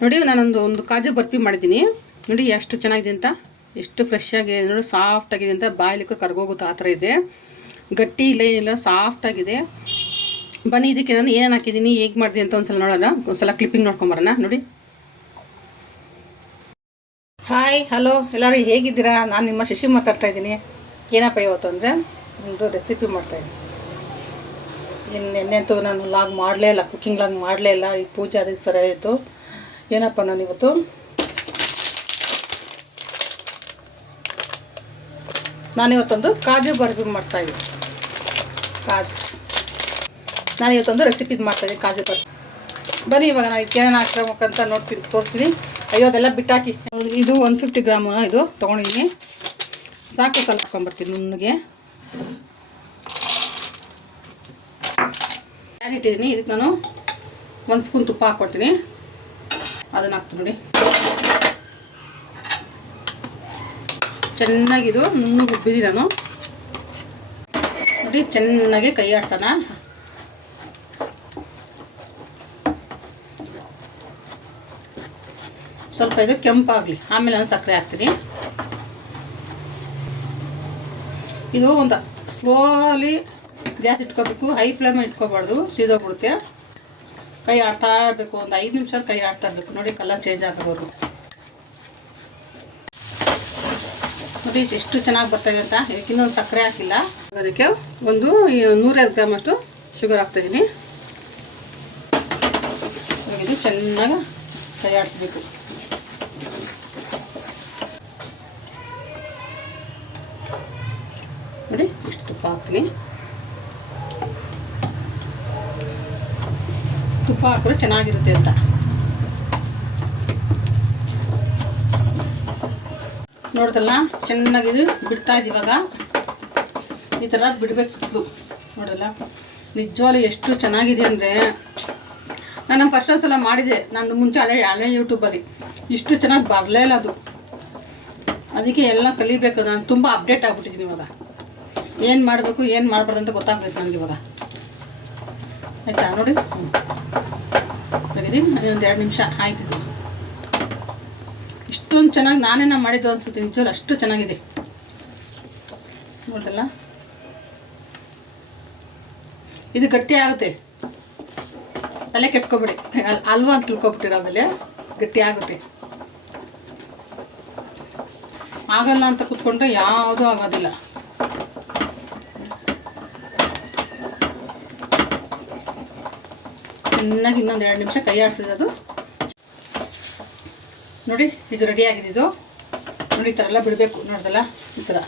ನೋಡಿ, ನಾನೊಂದು, ಒಂದು ಕಾಜು ಬರ್ಫಿ ಮಾಡಿದ್ದೀನಿ. ನೋಡಿ, ಎಷ್ಟು ಚೆನ್ನಾಗಿದೆ ಅಂತ. ಎಷ್ಟು ಫ್ರೆಶ್ ಆಗಿದೆ. ನೋಡಿ ಸಾಫ್ಟ್ ಆಗಿದೆ ಅಂತ ಬಾಯ್ಲಿಕ್ಕೆ ಕರ್ಗೋಗುತ್ತೆ, ಆ ಥರ ಇದೆ. ಗಟ್ಟಿ ಇಲ್ಲ, ಏನಿಲ್ಲ ಸಾಫ್ಟ್ ಆಗಿದೆ. ಬನ್ನಿ, ಇದಕ್ಕೆ ನಾನು ಏನೇನು ಹಾಕಿದ್ದೀನಿ, ಹೇಗೆ ಮಾಡಿದೆ ಅಂತ ಒಂದ್ಸಲ ನೋಡೋಣ. ಒಂದ್ಸಲ ಕ್ಲಿಪ್ಪಿಂಗ್ ನೋಡ್ಕೊಂಬರೋಣ ನೋಡಿ. ಹಾಯ್ ಹಲೋ ಎಲ್ಲರೂ ಹೇಗಿದ್ದೀರಾ? ನಾನು ನಿಮ್ಮ ಶಶಿ ಮಾತಾಡ್ತಾ ಇದ್ದೀನಿ. ಏನಪ್ಪ ಇವತ್ತು ಅಂದರೆ? ಒಂದು ರೆಸಿಪಿ ಮಾಡ್ತಾಯಿದ್ದೀನಿ ಇನ್ನು ನೆನ್ನೆಂತೂ ನಾನು ಲಾಗ್ ಮಾಡಲೇ ಇಲ್ಲ ಕುಕ್ಕಿಂಗ್ ಲಾಗ್ ಮಾಡಲೇ ಇಲ್ಲ. ಈ ಪೂಜೆ ಅದಕ್ಕೆ ಆಯಿತು. ಏನಪ್ಪ ನಾನು ಇವತ್ತು ನಾನಿವತ್ತೊಂದು ಕಾಜು ಬರ್ಫಿ ಮಾಡ್ತಾಯಿದ್ದೀನಿ ಕಾಜು. ನಾನಿವತ್ತೊಂದು ರೆಸಿಪಿ ಮಾಡ್ತಾಯಿದ್ದೀನಿ ಕಾಜು ಬರ್ಫಿ ಬನ್ನಿ ಇವಾಗ ನಾನು ಇದಕ್ಕೆ ಏನೇನು ಹಾಕ್ಬೇಕಂತ ನೋಡ್ತೀನಿ, ತೋರಿಸ್ತೀನಿ. ಅಯ್ಯೋ, ಅದೆಲ್ಲ ಬಿಟ್ಟಾಕಿ. ಇದು ಒನ್ ಫಿಫ್ಟಿ ಗ್ರಾಮು ಇದು ತೊಗೊಂಡಿದ್ದೀನಿ. ಸಾಕು, ಸ್ವಲ್ಪ ಹಾಕ್ಕೊಂಬರ್ತೀನಿ ನುಣ್ಣಗೆ. ಇಟ್ಟಿದ್ದೀನಿ, ಇದಕ್ಕೆ ನಾನು ಒಂದು ಸ್ಪೂನ್ ತುಪ್ಪ ಹಾಕ್ಕೊಡ್ತೀನಿ. ಅದನ್ನು ಹಾಕ್ತು ನೋಡಿ. ಚೆನ್ನಾಗಿದು ನುಣ್ಣಗೆ ಉಬ್ಬಿದಿ ನಾನು. ನೋಡಿ, ಚೆನ್ನಾಗಿ ಕೈ ಆಡ್ಸೋಣ. ಸ್ವಲ್ಪ ಇದು ಕೆಂಪಾಗಲಿ. ಆಮೇಲೆ ನಾನು ಸಕ್ಕರೆ ಹಾಕ್ತೀನಿ. ಇದು ಒಂದು ಸ್ಲೋಲಿ ಗ್ಯಾಸ್ ಇಟ್ಕೋಬೇಕು. ಹೈ ಫ್ಲೇಮ್ ಇಟ್ಕೋಬಾರ್ದು, ಸೀದೋಗ್ಬಿಡುತ್ತೆ. ಕೈ ಆಡ್ತಾ ಇರಬೇಕು, ಒಂದು ಐದು ನಿಮಿಷ ಕೈ ಆಡ್ತಾ ಇರಬೇಕು. ನೋಡಿ ಕಲರ್ ಚೇಂಜ್ ಆಗಬಹುದು ನೋಡಿ, ಎಷ್ಟು ಚೆನ್ನಾಗಿ ಬರ್ತಾ ಇದೆ ಅಂತ. ಇದಕ್ಕೆ ಇನ್ನೊಂದು ಸಕ್ಕರೆ ಹಾಕಿಲ್ಲ. ಅದಕ್ಕೆ ಒಂದು ನೂರೈದು ಗ್ರಾಮ್ ಅಷ್ಟು ಶುಗರ್ ಹಾಕ್ತಾಯಿದ್ದೀನಿ ಇದು ಚೆನ್ನಾಗಿ ಕೈ ಆಡಿಸ್ಬೇಕು. ನೋಡಿ, ಇಷ್ಟು ತುಪ್ಪ ಹಾಕ್ತೀನಿ. ತುಪ್ಪ ಹಾಕಿದ್ರೆ ಚೆನ್ನಾಗಿರುತ್ತೆ ಅಂತ. ನೋಡಿದ್ರಲ್ಲ ಚೆನ್ನಾಗಿದು ಬಿಡ್ತಾ ಇದ್ದೀವಾಗ ಈ ಥರ ಬಿಡ್ಬೇಕು ಸುತ್ತಲೂ ನೋಡಲ್ಲ ನಿಜವಾಗ್ಲೂ ಎಷ್ಟು ಚೆನ್ನಾಗಿದೆ ಅಂದರೆ, ನಾನು ಫಸ್ಟ್ ಸಲ ಮಾಡಿದೆ. ನಾನು ಮುಂಚೆ ಹಳೆ ಹಳೆ ಯೂಟ್ಯೂಬಲ್ಲಿ ಇಷ್ಟು ಚೆನ್ನಾಗಿ ಬರಲೇ ಇಲ್ಲ ಅದು. ಅದಕ್ಕೆ ಎಲ್ಲ ಕಲಿಬೇಕು. ನಾನು ತುಂಬ ಅಪ್ಡೇಟ್ ಆಗ್ಬಿಟ್ಟಿದ್ದೀನಿ ಇವಾಗ. ಏನು ಮಾಡಬೇಕು, ಏನು ಮಾಡಬಾರ್ದು ಅಂತ ಗೊತ್ತಾಗ್ಬೇಕು ನನಗೆ ಇವಾಗ. ಆಯಿತಾ? ನೋಡಿ. ತೆಗೆದು ಒಂದು ಎರಡು ನಿಮಿಷ ಆಯ್ತು ಇಷ್ಟೊಂದು ಚೆನ್ನಾಗಿ ನಾನೇನ ಮಾಡಿದ್ದು ಅನ್ಸುತ್ತೆ ನಿಜವಲ್ಲ ಅಷ್ಟು ಚೆನ್ನಾಗಿದೆ. ನೋಡಲ್ಲ ಇದು ಗಟ್ಟಿ ಆಗುತ್ತೆ. ತಲೆ ಕೆಡ್ಸ್ಕೊಬಿಡಿ. ಅಲ್ವಾ ಅಂತ ತಿಳ್ಕೊಬಿಟ್ಟಿರ ಆಮೇಲೆ ಗಟ್ಟಿ ಆಗುತ್ತೆ. ಆಗಲ್ಲ ಅಂತ ಕೂತ್ಕೊಂಡ್ರೆ ಯಾವುದೂ ಆಗೋದಿಲ್ಲ. ಚೆನ್ನಾಗಿ ಇನ್ನೊಂದು ಎರಡು ನಿಮಿಷ ಕೈ ಆಡಿಸಿದ್ದು ನೋಡಿ, ಇದು ರೆಡಿ ಆಗಿದೆ ಇದು. ನೋಡಿ, ಈ ಥರ ಎಲ್ಲ ಬಿಡಬೇಕು, ನೋಡ್ದಲ್ಲ? ಈ ಥರ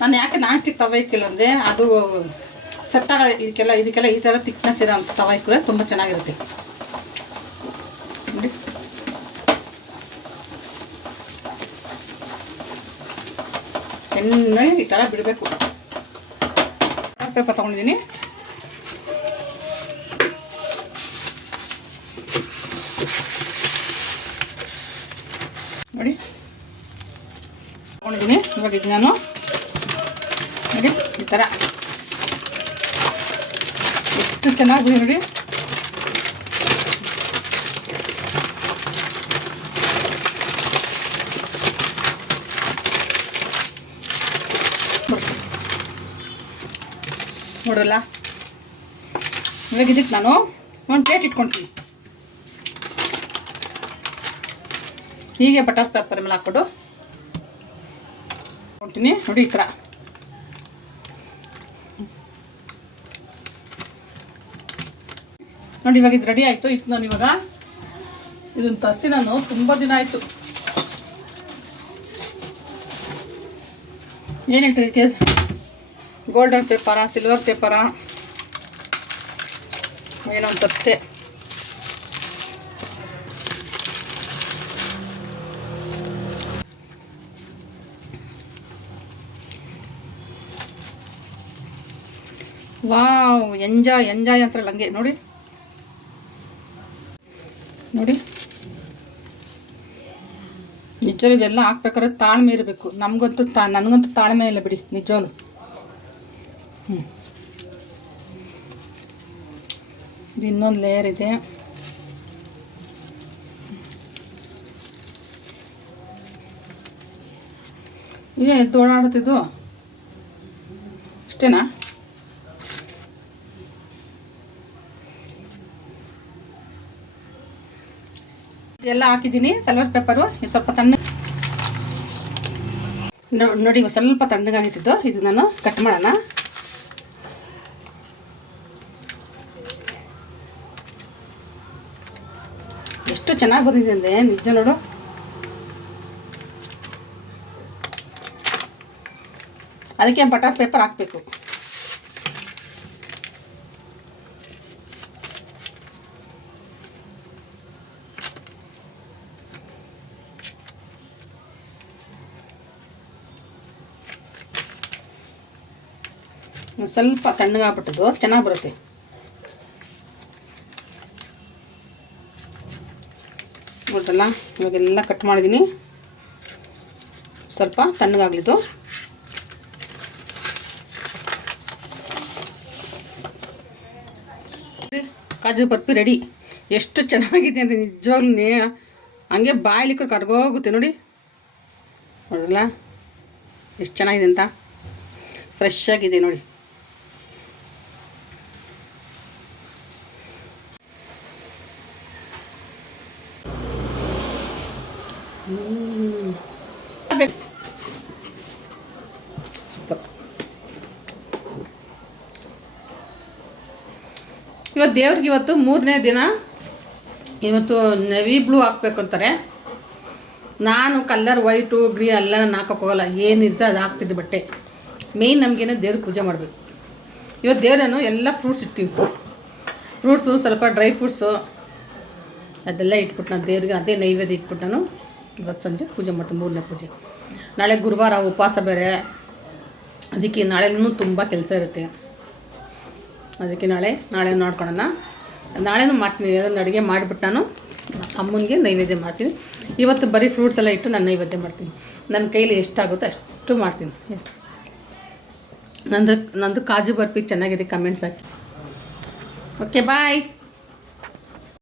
ನಾನು ಯಾಕೆ ನಾನ್ ಸ್ಟಿಕ್ ತವ ಇಕ್ಕಿಲ್ಲ ಅಂದರೆ ಅದು ಸೆಟ್ಟಾಗ ಇದಕ್ಕೆಲ್ಲ ಇದಕ್ಕೆಲ್ಲ ಈ ಥರ ತಿಕ್ನೆಸ್ ಇರೋ ಅಂತ ತವ ತುಂಬ ಚೆನ್ನಾಗಿರುತ್ತೆ. ನೋಡಿ. ಚೆನ್ನಾಗಿ ಈ ಥರ ಬಿಡಬೇಕು. ಪೇಪರ್ ತೊಗೊಂಡಿದ್ದೀನಿ. ನೋಡಿ. ತೊಗೊಂಡಿದ್ದೀನಿ. ಇವಾಗ ಇದು ನಾನು. ನೋಡಿ, ಈ ಥರ ಎಷ್ಟು ಚೆನ್ನಾಗಿದೆ ನೋಡಿ. ನೋಡಲ್ಲ? ಇವಾಗ ಇದಕ್ಕೆ ನಾನು. ಒಂದು ಪ್ಲೇಟ್ ಇಟ್ಕೊಳ್ತೀನಿ ಹೀಗೆ ಬಟರ್ ಪೇಪರ್ ಮೇಲೆ ಹಾಕ್ಕೊಂಡು ಕೊಡ್ತೀನಿ ನೋಡಿ ಈ ಥರ. ನೋಡಿ ಇವಾಗ ಇದು ರೆಡಿ ಆಯಿತು. ಇತ್ತು ನಾನು ಇವಾಗ ಇದನ್ನು ತರಿಸಿ ನಾನು ತುಂಬ ದಿನ ಆಯಿತು. ಏನು ಹೇಳ್ತೀವಿ ಇದಕ್ಕೆ ಗೋಲ್ಡನ್ ಪೇಪರ ಸಿಲ್ವರ್ ಪೇಪರ ಏನೋ ತತ್ತೆ ವಾವ್ ಎಂಜಾಯ್ ಎಂಜಾಯ್ ಅಂತ ಹಂಗೆ ನೋಡಿ. ನೋಡಿ. ನಿಜವಾಗ ಇವೆಲ್ಲ ಹಾಕ್ಬೇಕಾದ್ರೆ ತಾಳ್ಮೆ ಇರಬೇಕು. ನಮಗಂತೂ ತಾ, ನನಗಂತೂ ತಾಳ್ಮೆ ಇಲ್ಲ ಬಿಡಿ, ನಿಜವಾಗ್ಲು. ಹ್ಞೂ ಇದು ಇನ್ನೊಂದು ಲೇಯರ್ ಇದೆ. ಏ, ಎದ್ದು ಅಷ್ಟೇನಾ? ಎಲ್ಲ ಹಾಕಿದ್ದೀನಿ. ಸಲ್ವರ್ ಪೇಪರು ಸ್ವಲ್ಪ ತಣ್ಣ ನೋಡಿ ಸ್ವಲ್ಪ ತಣ್ಣಗಾಗಿತ್ತು ಇದು ನಾನು ಕಟ್ ಮಾಡೋಣ. ಎಷ್ಟು ಚೆನ್ನಾಗಿ ಬಂದಿದೆ ಅಂದರೆ ನಿಜ ನೋಡು. ಅದಕ್ಕೆ ಪಟಾಕ್ ಪೇಪರ್ ಹಾಕಬೇಕು. ಸ್ವಲ್ಪ ತಣ್ಣಗಾಗ್ಬಿಟ್ಟದು ಚೆನ್ನಾಗಿ ಬರುತ್ತೆ. ನೋಡ್ರಲ್ಲ ಇವಾಗೆಲ್ಲ ಕಟ್ ಮಾಡಿದ್ದೀನಿ ಸ್ವಲ್ಪ ತಣ್ಣಗಾಗ್ಲಿದ್ದು ಕಾಜು ಬರ್ಪಿ ರೆಡಿ ಎಷ್ಟು ಚೆನ್ನಾಗಿದೆ ಅಂದರೆ ನಿಜವಾಗ್ಲೂ ಹಂಗೆ ಬಾಯ್ಲಿಕ್ಕೆ ಕರ್ಗೋಗುತ್ತೆ ನೋಡಿ. ನೋಡ್ರಲ್ಲ ಎಷ್ಟು ಚೆನ್ನಾಗಿದೆ ಅಂತ? ಫ್ರೆಶ್ ಆಗಿದೆ ನೋಡಿ. ಸೂಪರ್. ಇವತ್ತು ದೇವ್ರಿಗೆ ಇವತ್ತು ಮೂರನೇ ದಿನ. ಇವತ್ತು ನವಿ ಬ್ಲೂ ಹಾಕ್ಬೇಕು ಅಂತಾರೆ. ನಾನು ಕಲ್ಲರ್ ವೈಟು ಗ್ರೀನ್ ಎಲ್ಲ ನಾನು ಹಾಕೋಕೆ ಹೋಗಲ್ಲ. ಏನಿರುತ್ತೆ ಅದು ಹಾಕ್ತಿದ್ದೆ ಬಟ್ಟೆ. ಮೇಯ್ನ್ ನಮಗೇನೋ ದೇವ್ರಿಗೆ ಪೂಜೆ ಮಾಡಬೇಕು. ಇವತ್ತು ದೇವ್ರನ್ನು ಎಲ್ಲ ಫ್ರೂಟ್ಸ್ ಇಟ್ಟಿವಿ ಫ್ರೂಟ್ಸು ಸ್ವಲ್ಪ ಡ್ರೈ ಫ್ರೂಟ್ಸು ಅದೆಲ್ಲ ಇಟ್ಬಿಟ್ಟು ನಾನು ದೇವ್ರಿಗೆ ಅದೇ ನೈವೇದ್ಯ ಇಟ್ಬಿಟ್ಟು ನಾನು ಇವತ್ತು ಸಂಜೆ ಪೂಜೆ ಮಾಡ್ತೀವಿ ಮೂರನೇ ಪೂಜೆ. ನಾಳೆ ಗುರುವಾರ ಉಪವಾಸ ಬೇರೆ. ಅದಕ್ಕೆ ನಾಳೆನೂ ತುಂಬ ಕೆಲಸ ಇರುತ್ತೆ. ಅದಕ್ಕೆ ನಾಳೆ ನಾಳೆ ನೋಡ್ಕೊಳ್ಳೋಣ ನಾಳೆನೂ ಮಾಡ್ತೀನಿ ಅದನ್ನು ಅಡುಗೆ ಮಾಡಿಬಿಟ್ಟು ನಾನು ಅಮ್ಮನಿಗೆ ನೈವೇದ್ಯ ಮಾಡ್ತೀನಿ. ಇವತ್ತು ಬರೀ ಫ್ರೂಟ್ಸ್ ಎಲ್ಲ ಇಟ್ಟು ನಾನು ನೈವೇದ್ಯ ಮಾಡ್ತೀನಿ. ನನ್ನ ಕೈಲಿ ಎಷ್ಟಾಗುತ್ತೋ ಅಷ್ಟು ಮಾಡ್ತೀನಿ. ನಂದು ನಂದು ಕಾಜು ಬರ್ಫಿ ಚೆನ್ನಾಗಿದೆ ಕಮೆಂಟ್ಸ್ ಹಾಕಿ. Okay bye